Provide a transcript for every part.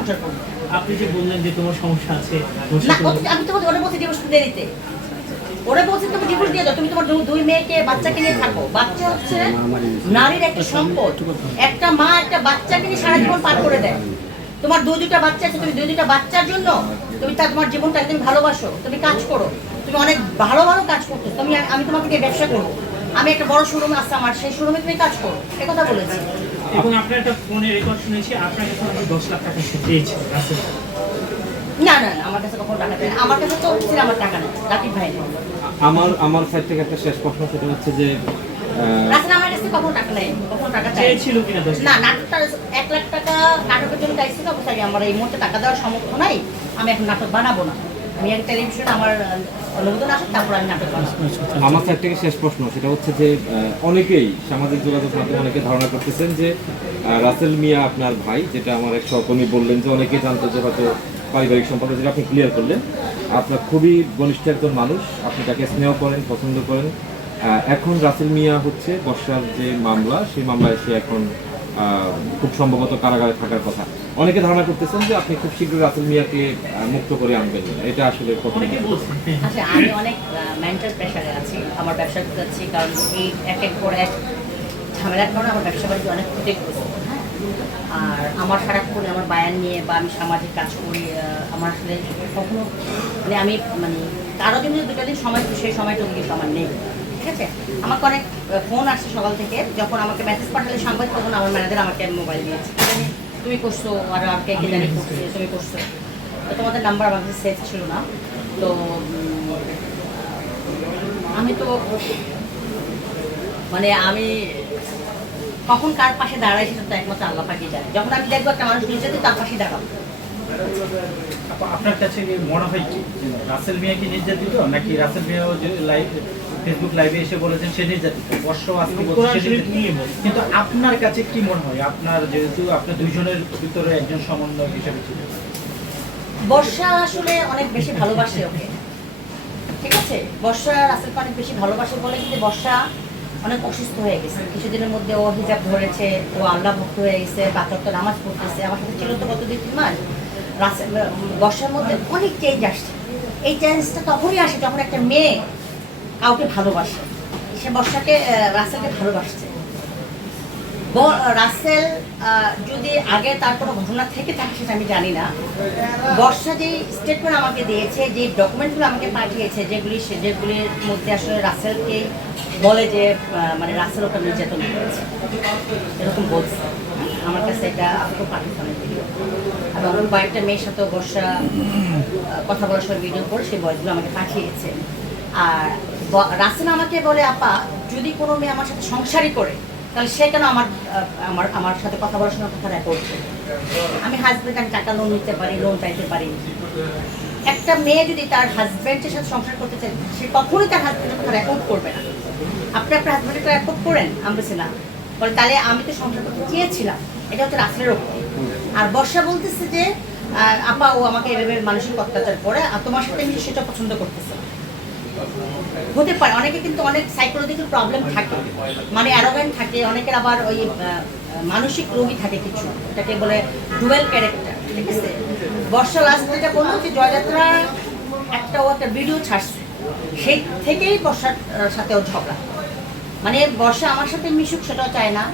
সংসার করবো। আপনি যে বললেন যে তোমার সমস্যা আছে, না আমি তোমাকে ওরা বলছি ডিভোর্স দিয়ে দিতে, ওরা বলছে তুমি ডিভোর্স দিয়ে দাও, তুমি তোমার দুই মেয়েকে বাচ্চাকে নিয়ে থাকো। বাচ্চা হচ্ছে নারীর একটা সম্পদ, একটা মা একটা বাচ্চাকে নিয়ে সারা জীবন পার করে দেয়। তোমার দুইটা বাচ্চা আছে, তুমি দুইটা বাচ্চার জন্য তুমি তোমার জীবনটাকে তুমি ভালোবাসো, তুমি কাজ করো, তুমি অনেক ভালো ভালো কাজ করতো, আমি তোমাকে দিয়ে ব্যবসা করবো, আমি একটা বড় শোরুম আছে আমার, সেই শোরুমে তুমি কাজ করো, এ কথা বলেছি। এবং আপনার একটা ফোনে রেকর্ড শুনেছি আপনার কাছে 10 লাখ টাকা সে পেয়েছে রাসেল। না না না, আমার কাছে কখনো টাকা নেই, আমার কাছে তো ছিল আমার টাকা নেই, লাকিব ভাই। আমার সাইড থেকে একটা শেষ প্রশ্ন, সেটা হচ্ছে যে রাসেল আমার কাছে কখনো টাকা নেই, কখনো টাকা চেয়েছিল কিনা 10 না, নাটকটা 1 লাখ টাকা নাটকের জন্য চাইছিল, অবশ্যই আমার এই মুহূর্তে টাকা দেওয়ার সামর্থ্য নাই, আমি এখন নাটক বানাবো না, আমি এক টেলিভিশনে আমার অনুমোদন আসে তারপর আমি নাটক বানাবো। আমার সাইড থেকে শেষ প্রশ্ন, সেটা হচ্ছে যে অনেকেই সামাজিক যোগাযোগ মাধ্যমে অনেকে ধারণা করতেছেন যে রাসেল মিয়া আপনার ভাই, যেটা আমার এক সহকর্মী বললেন যে অনেকে জানতো যে হয়তো পারিবারিক সম্পর্ক, যেটা আপনি ক্লিয়ার করলেন। আপনার খুবই ঘনিষ্ঠ একজন মানুষ, আপনি তাকে স্নেহ করেন, পছন্দ করেন। এখন রাসেল মিয়া হচ্ছে বর্ষার যে মামলা, সেই মামলায় সে এখন খুব সম্ভবত কারাগারে থাকার কথা। অনেকে ধারণা করতেছেন যে আপনি খুব শীঘ্রই রাসেল মিয়াকে মুক্ত করে আনবেন, এটা আসলে অনেকে বলছেন। আচ্ছা, আমি অনেক মেন্টাল প্রেশারে আছি, আমার ব্যবসা করতে, কারণ এই একের পর এক ঝামেলার কারণে আমার ব্যবসা বাণিজ্য অনেক ক্ষতি করছে। হ্যাঁ, আর আমার সারাক্ষণ আমার বায়ান নিয়ে বা আমি সামাজিক কাজ করি, আমার আসলে কখনো আমি কারো জন্য দুটো দিন সময়, সেই সময়টুকু কিন্তু আমার নেই। ঠিক আছে, আমাকে অনেক ফোন আসছে সকাল থেকে, যখন আমাকে মেসেজ পাঠালে সাংবাদিক, তখন আমার ম্যানেজার আমাকে মোবাইল দিয়েছে, তুমি করছো আর কে কে জানি করছো, তুমি করছো, তো তোমাদের নাম্বার আমার কাছে সেভ ছিল না। তো আমি তো আমি কখন কার পাশে দাঁড়াই সেটা তো একমাত্র আল্লাহ পাকই জানে। যখন আমি দেখবো একটা মানুষ নিচে তার পাশে দাঁড়াবো। আপনার কাছে মনে হয় কি রাসেল মিয়া কি নির্যাতিত, নাকি রাসেল মিয়াও যে ফেসবুক লাইভে এসে বলেছেন সে নির্যাতিত, বর্ষাও আজকে বলছে সে নির্যাতিত, কিন্তু আপনার কাছে কি মনে হয়, আপনার যেহেতু আপনার দুইজনের ভিতরে একজন সমন্বয় হিসেবে ছিল? বর্ষা আসলে অনেক বেশি ভালোবাসে ওকে, ঠিক আছে, বর্ষা রাসেলকে অনেক বেশি ভালোবাসে বলে কিন্তু বর্ষা অনেক অসুস্থ হয়ে গেছে। কিছুদিনের মধ্যে ও হিজাব ধরেছে, ও আল্লাহ ভক্ত হয়ে গেছে, 5 ওয়াক্ত নামাজ পড়তেছে, আমার সাথে ছিল তো গত 2-3 মাস। বর্ষার মধ্যে অনেক চেঞ্জ আসছে। এই চেঞ্জটা তখনই আসে যখন একটা মেয়ে কাউকে ভালোবাসে, সে বর্ষাকে রাসেলকে ভালোবাসছে। রাসেল যদি আগে তার কোনো ঘটনা থেকে থাকে সেটা আমি জানি না। বর্ষা যে স্টেটমেন্ট আমাকে দিয়েছে, যে ডকুমেন্টগুলো আমাকে পাঠিয়েছে, যেগুলির মধ্যে আসলে রাসেলকে বলে যে রাসেল ওটা নির্যাতন করেছে, এরকম বলছে আমার কাছে, এটা আমাকে পাকিস্তানের ভিডিও, এবং কয়েকটা মেয়ের সাথেও বর্ষা কথা বলার সময় ভিডিও করে সেই বয়সগুলো আমাকে পাঠিয়েছে। আর রাসেল আমাকে বলে, আপা যদি কোনো মেয়ে আমার সাথে সংসারই করে তাহলে সে কেন আমার সাথে কথা বলার সময় কথা রেকর্ড করে? আমি হাজব্যান্ড, আমি টাকা লোন নিতে পারি, লোন চাইতে পারি। একটা মেয়ে যদি তার হাজব্যান্ডের সাথে সংসার করতে চায়, সে কখনোই তার হাজব্যান্ডের কথা রেকর্ড করবে না। আপনি আপনার হাজব্যান্ডের কথা রেকর্ড করেন? আমি বলছি না। বলে তাহলে আমি তো সংসার করতে চেয়েছিলাম, এটা হচ্ছে রাসেলের ওপর। আর বর্ষা বলতেছে যে আপা ও আমাকে এভাবে মানসিক অত্যাচার করে, আর তোমার সাথে আমি সেটা পছন্দ করতেছে। হতে পারে, অনেকে কিন্তু অনেক সাইকোলজিক্যাল প্রবলেম থাকে, অ্যারোগেন্ট থাকে, অনেকের আবার ওই মানসিক রোগী থাকে কিছু, এটাকে বলে ডুয়েল ক্যারেক্টার। ঠিক আছে, বর্ষা লাস্ট যেটা বললো যে জয়যাত্রার একটা ভিডিও ছাড়ছে, সেই থেকেই বর্ষার সাথে ও ঝগড়া। বর্ষা আমার সাথে মিশুক সেটাও চায় না,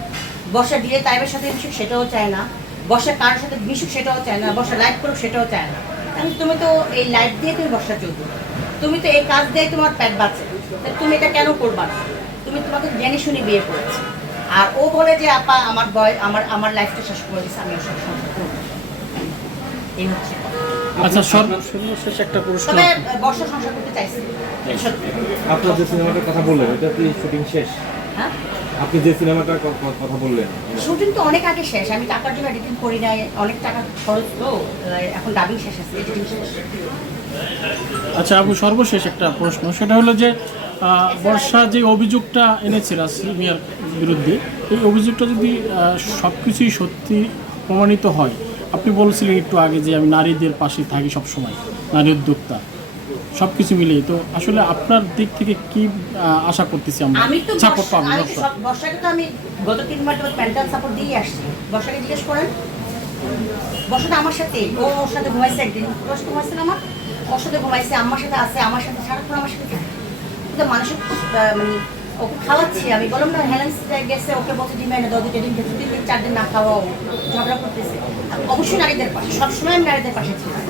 বর্ষা ডিএ তাইবের সাথে মিশুক সেটাও চায় না, বর্ষা কার সাথে মিশুক সেটাও চায় না, বর্ষা লাইভ করুক সেটাও চায় না। তুমি তো এই লাইভ দিয়ে তুমি বর্ষা চৌধুরী, তুমি তো এই কাজ দিয়ে তোমার পেট বাঁচে, তুমি এটা কেন করবা না? তোমাকে জেনে শুনে বিয়ে করেছে। আর ও বলে যে আপা আমার লাইফটা শেষ করে দিচ্ছে, আমি ওর সাথে সংসার করবো। এই হচ্ছে আচ্ছা, সর্বশেষ একটা প্রশ্ন। তবে বর্ষা সংসার করতে চাইছে। আপনার যে সিনেমাটার কথা বললেন, এটা কি শুটিং শেষ? হ্যাঁ, আপনি যে সিনেমাটার কথা বললেন, শুটিং তো অনেক আগে শেষ, আমি টাকার জন্য এডিটিং করি নাই, অনেক টাকা খরচ, তো এখন ডাবিং শেষ আছে, এডিটিং শেষ। আচ্ছা আপু, সর্বশেষ একটা প্রশ্ন, সেটা হলো যে বর্ষা যে অভিযোগটা এনেছে রাসেল মিয়ার বিরুদ্ধে, এই অভিযোগটা যদি সব কিছুই সত্যি প্রমাণিত হয়, আপনি বলছিলেন একটু আগে যে আমি নারীদের পাশে থাকি সবসময়, নারী উদ্যোক্তা, সব কিছু মিলিয়ে, তো আসলে আপনার দিক থেকে কি আশা করতেছি আমরা? আমি তো সাপোর্ট পাবো বর্ষাকে তো আমি গত 3 মাস মেন্টাল সাপোর্ট দিয়ে আসছি। বর্ষাকে জিজ্ঞেস করেন, বর্ষাটা আমার সাথে, ওর সাথে ঘুমাইছে একদিন, ওর সাথে ঘুমাইছে না আমার, ওর সাথে ঘুমাইছে, আমার সাথে আছে, আমার সাথে সারাক্ষণ আমার সাথে থাকে। কিন্তু মানুষের খুব মানে ওকে খাওয়াচ্ছি, আমি বললাম না হেলেন্স গেছে, ওকে বলছে ডিম এনে দাও, 2 দিন খেতে, 3 দিন 4 দিন না খাওয়াও, ঝগড়া করতেছে। অবশ্যই নারীদের পাশে, সবসময় আমি নারীদের পাশে ছিলাম,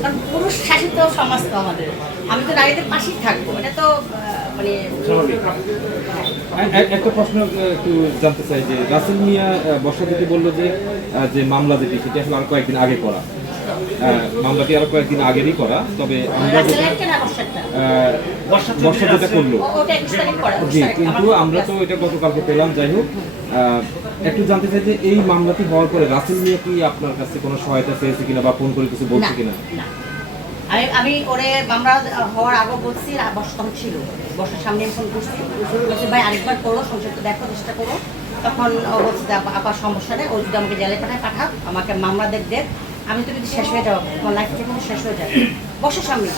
কারণ পুরুষ শাসিত সমাজ তো আমাদের, আমি তো নারীদের পাশেই থাকবো, এটা তো মানে একটা প্রশ্ন একটু জানতে চাই যে রাসেল মিয়া বর্ষা যেটি বললো যে যে মামলা যেটি সেটি আসলে আরো কয়েকদিন আগে করা, মামলাটি আরো কয়েকদিন আগেরই করা, তবে আমরা যেটা বর্ষা যেটা করলো ওটা 21 তারিখ করা, জি, কিন্তু আমরা তো এটা গতকালকে পেলাম। যাই হোক, একটু জানতে চাই যে এই মামলাটি হওয়ার পরে রাসেল মিয়া কি আপনার কাছে কোনো সহায়তা চেয়েছে কিনা বা ফোন করে কিছু বলছে কিনা? না, আমি ওরে মামলা হওয়ার আগে বলছি, বর্ষা তখন ছিল, বর্ষার সামনে ফোন করছি, বলছি ভাই আরেকবার করো, সংসারটা দেখো, চেষ্টা করো। তখন ও বলছে যে আপার সমস্যা নেই, ও যদি আমাকে জেলে পাঠাক, আমাকে মামলা দেখ, আমি তো কিন্তু শেষ হয়ে যাবো, তোমার লাইফটা কিন্তু শেষ হয়ে যাবে। বর্ষার সামনে,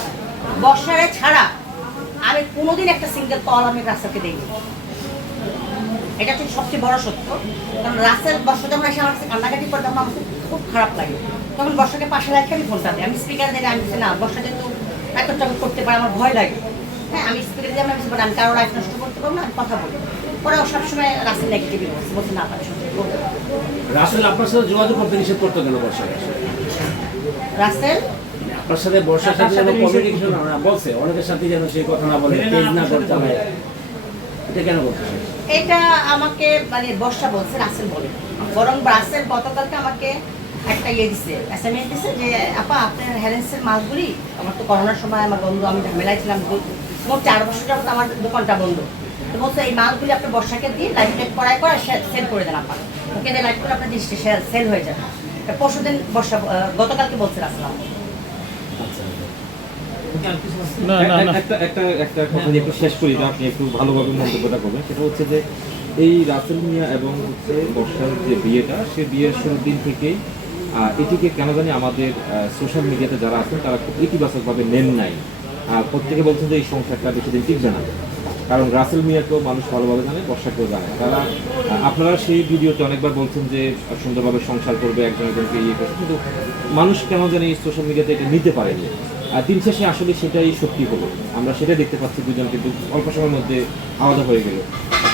বর্ষারে ছাড়া আমি কোনোদিন একটা সিঙ্গেল কল আমি রাস্তাকে দিইনি, এটা হচ্ছে সবচেয়ে বড় সত্য। কারণ রাসেল বর্ষা যখন এসে আমার কাছে কান্নাকাটি করে, তখন আমার খুব খারাপ লাগে, তখন বর্ষাকে পাশে রাখে আমি ফোনটা দিই, আমি স্পিকারে দিই, আমি বলছি না বর্ষা যেহেতু এত টাকা করতে পারে, আমার ভয় লাগে, হ্যাঁ আমি স্পিকারে দিয়ে আমি বলছি আমি কারো লাইফ নষ্ট করতে পারবো না, আমি কথা বলি। পরে ও সবসময় রাসেল নেগেটিভই বলছে, বলছে না পারে সত্যি বলবো। রাসেল আপনার সাথে যোগাযোগ করতে নিষেধ করতো কেন বর্ষা? রাসেল আপনার সাথে বর্ষার সাথে যেন কমিউনিকেশন না বলছে, অনেকের সাথে যেন সেই কথা না বলে, পেজ না করে চালায়, এটা কেন করতে? এটা আমাকে মানে বর্ষা বলছে, রাসেল বলে, বরং রাসেল গতকালকে আমাকে একটা দিছে, এসএমএস দিছে যে আপা আপনার হেলেন্সের মালগুলি, আমার তো করোনার সময় আমার বন্ধু, আমি ঝামেলায় ছিলাম, মোট 4 বছর যাবত আমার দোকানটা বন্ধ, তো বলছে এই মালগুলি আপনি বর্ষাকে দিয়ে লাইভ টেক করায় সেল করে দেন, আপা ওকে দিয়ে লাইভ করে আপনার জিনিসটা সেল হয়ে যাবে। পরশুদিন বর্ষা গতকালকে বলছে রাসেল আমাকে। না না না, একটা কথা দিয়ে একটু শেষ করি, আপনি একটু ভালোভাবে মন্তব্যটা করবেন। সেটা হচ্ছে যে এই রাসেল মিয়া এবং হচ্ছে বর্ষার যে বিয়েটা, সে বিয়ের শুরুর দিন থেকেই এটিকে কেন জানি আমাদের সোশ্যাল মিডিয়াতে যারা আছেন তারা খুব ইতিবাচকভাবে নেন নাই। প্রত্যেকে বলছেন যে এই সংসারটা বেশি দিন টিকবে না, কারণ রাসেল মিয়াকেও মানুষ ভালোভাবে জানে, বর্ষাকেও জানে। তারা আপনারা সেই ভিডিওতে অনেকবার বলছেন যে সুন্দরভাবে সংসার করবে, একজন একজনকে ইয়ে করবে, কিন্তু মানুষ কেন জানি সোশ্যাল মিডিয়াতে এটা নিতে পারেনি। দিন শেষে আসলে সেটাই সত্যি হলো, আমরা সেটাই দেখতে পাচ্ছি, দুজন কিন্তু অল্প সময়ের মধ্যে আলাদা হয়ে গেল।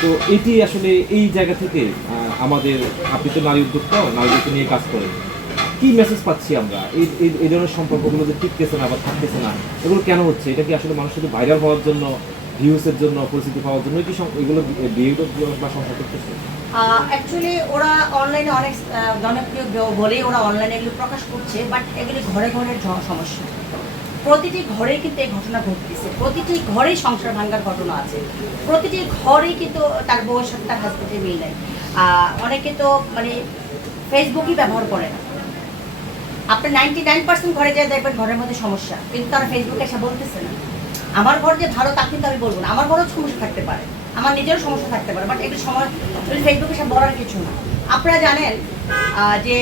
তো এটি আসলে এই জায়গা থেকে আমাদের, আপনি তো নারী উদ্যোক্তাও, নারীদেরকে নিয়ে কাজ করেন, কি মেসেজ পাচ্ছি আমরা এই ধরনের সম্পর্কগুলো যে টিকতেছে না বা থাকতেছে না, এগুলো কেন হচ্ছে? এটা কি আসলে মানুষ শুধু ভাইরাল হওয়ার জন্য, ভিউসের জন্য, পরিস্থিতি পাওয়ার জন্য কি এগুলো বিয়ে বা সংসার করতেছে? অ্যাকচুয়ালি ওরা অনলাইনে অনেক জনপ্রিয় বলেই ওরা অনলাইনে এগুলো প্রকাশ করছে, বাট এগুলি ঘরে ঘরে সমস্যা, প্রতিটি ঘরে কিন্তু এই ঘটনা ঘটতেছে, প্রতিটি ঘরেই সংসার ভাঙার ঘটনা আছে, প্রতিটি ঘরেই কিন্তু তার বউয়ের সাথে তার হাজবেন্ডের মিল নেই। অনেকে তো মানে ফেসবুকই ব্যবহার করে না, আপনি 99% ঘরে যায় দেখবেন ঘরের মধ্যে সমস্যা, কিন্তু তারা ফেসবুকে এসে বলতেছে না। আমার ঘর যে ভালো তা কিন্তু আমি বলবো না, আমার ঘরেও সমস্যা থাকতে পারে, আমার নিজেরও সমস্যা থাকতে পারে, বাট এগুলো সময় ফেসবুকে সব বলার কিছু না। আপনারা জানেন যে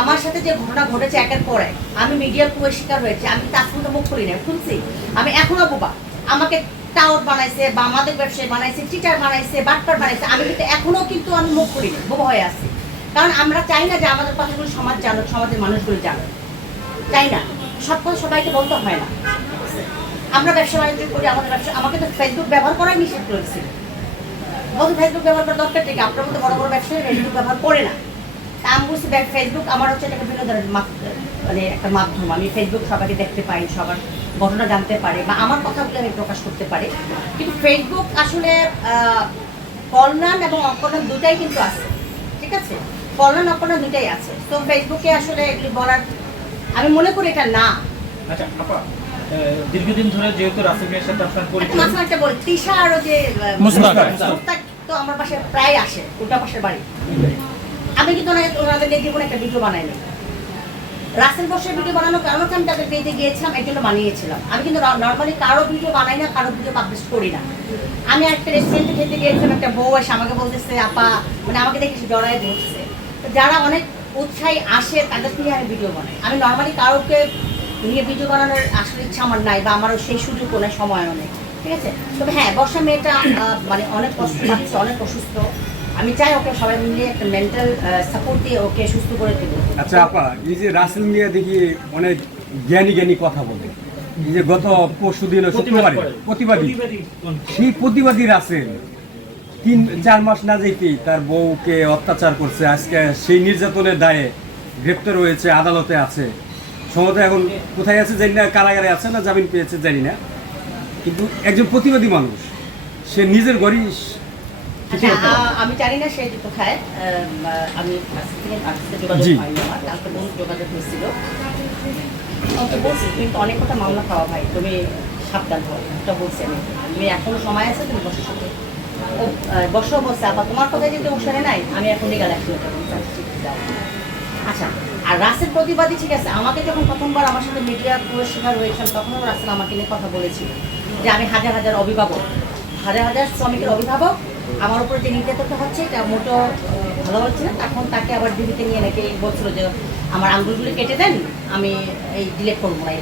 আমার সাথে যে ঘটনা ঘটেছে একের পরে, আমি মিডিয়ার খুবই শিকার হয়েছে, আমি কিন্তু আজকে তো মুখ খুলি না, খুলছি, আমি এখনো বোবা, আমাকে টাওয়ার বানাইছে বা আমাদের ব্যবসায়ী বানাইছে, চিটার বানাইছে, বাটপার বানাইছে, আমি কিন্তু এখনো কিন্তু আমি মুখ খুলি না, বোবা হয়ে আছি। কারণ আমরা চাই না যে আমাদের কথাগুলো সমাজ জানুক, সমাজের মানুষগুলো জানুক, চাই না, সব কথা সবাইকে বলতে হয় না। আমরা ব্যবসা বাণিজ্য করি, আমাদের ব্যবসা, আমাকে তো ফেসবুক ব্যবহার করাই নিষেধ করেছিল, বলতে ফেসবুক ব্যবহার করার দরকার থেকে, আপনার মতো বড় বড় ব্যবসায়ী ফেসবুক ব্যবহার করে না। তা আমি বুঝছি ফেসবুক আমার হচ্ছে একটা বিনোদনের মানে একটা মাধ্যম, আমি ফেসবুক সবাইকে দেখতে পাই, সবার ঘটনা জানতে পারে বা আমার কথাগুলো আমি প্রকাশ করতে পারি, কিন্তু ফেসবুক আসলে কল্যাণ এবং অকল্যাণ দুটাই কিন্তু আছে, ঠিক আছে, কল্যাণ অকল্যাণ দুটাই আছে। তো ফেসবুকে আসলে এগুলি বলার আমি মনে করি এটা না। আচ্ছা আপা, দীর্ঘদিন ধরে যেহেতু রাসেল মিয়ার সাথে আপনার পরিচয়, মাঝখানে একটা বলি, তৃষা আরও যে মুস্তাক তো আমার পাশে প্রায় আসে, উল্টা পাশের বাড়ি, আমি কিন্তু ওনাদের নিয়ে জীবনে একটা ভিডিও বানাইনি। রাসেল বসের ভিডিও বানানোর কারণ হচ্ছে আমি তাদের পেজে গিয়েছিলাম, এর জন্য বানিয়েছিলাম। আমি কিন্তু নর্মালি কারো ভিডিও বানাই না, কারো ভিডিও পাবলিশ করি না। আমি একটা রেস্টুরেন্টে খেতে গিয়েছিলাম, একটা বউ এসে আমাকে বলতেছে আপা, মানে আমাকে দেখে সে জড়ায় ধরছে। তো যারা অনেক উৎসাহী আসে তাদের নিয়ে আমি ভিডিও বানাই। আমি নর্মালি কারোকে নিয়ে ভিডিও বানানোর আসলে ইচ্ছা আমার নাই, বা আমারও সেই সুযোগও নেই, সময়ও নেই, ঠিক আছে। তবে হ্যাঁ, বর্ষা মেয়েটা মানে অনেক কষ্ট পাচ্ছে, অনেক অসুস্থ, আমি চাই ওকে সবাই মিলে একটা মেন্টাল সাপোর্ট দিয়ে ওকে সুস্থ করে তুলব। আচ্ছা আপা, এই যে রাসেল মিয়া দেখি অনেক জ্ঞানী জ্ঞানী কথা বলে, এই যে গত পরশুদিন শুক্রবারে প্রতিবাদী, সেই প্রতিবাদী রাসেল 3-4 মাস না যেতেই তার বউকে অত্যাচার করছে, আজকে সেই নির্যাতনের দায়ে গ্রেপ্তার হয়েছে, আদালতে আছে, সম্ভবত এখন কোথায় আছে জানি না, কারাগারে আছে না জামিন পেয়েছে জানি না, কিন্তু একজন প্রতিবাদী মানুষ, সে নিজের ঘরই আচ্ছা, আমি জানি না সে যে কোথায়, আমি যোগাযোগ জি। পাইনি, আমার কালকে বহু যোগাযোগ হয়েছিল, ওকে বলছি তুমি তো অনেক কথা মামলা খাওয়া ভাই, তুমি সাবধান হও, এটা বলছি আমি, তুমি এখনো সময় আছে, তুমি বসে সাথে ও বসেও বলছে আপা তোমার কথায় যদি ওখানে নাই, আমি এখন লিগাল অ্যাকশন যাও। আচ্ছা, আর রাসেল প্রতিবাদী ঠিক আছে, আমাকে যখন প্রথমবার আমার সাথে মিডিয়া পুরস্কার হয়েছেন তখনও রাসেল আমাকে নিয়ে কথা বলেছিল যে আমি হাজার হাজার অভিভাবক, হাজার হাজার শ্রমিকের অভিভাবক, আমার উপর যে নির্যাতনটা হচ্ছে এটা মোটেও ভালো হচ্ছে না। এখন তাকে আবার ডিবিতে নিয়ে নাকি বলছিল যে আমার আঙ্গুলগুলি কেটে দেন, আমি এই ডিলেট করবো না।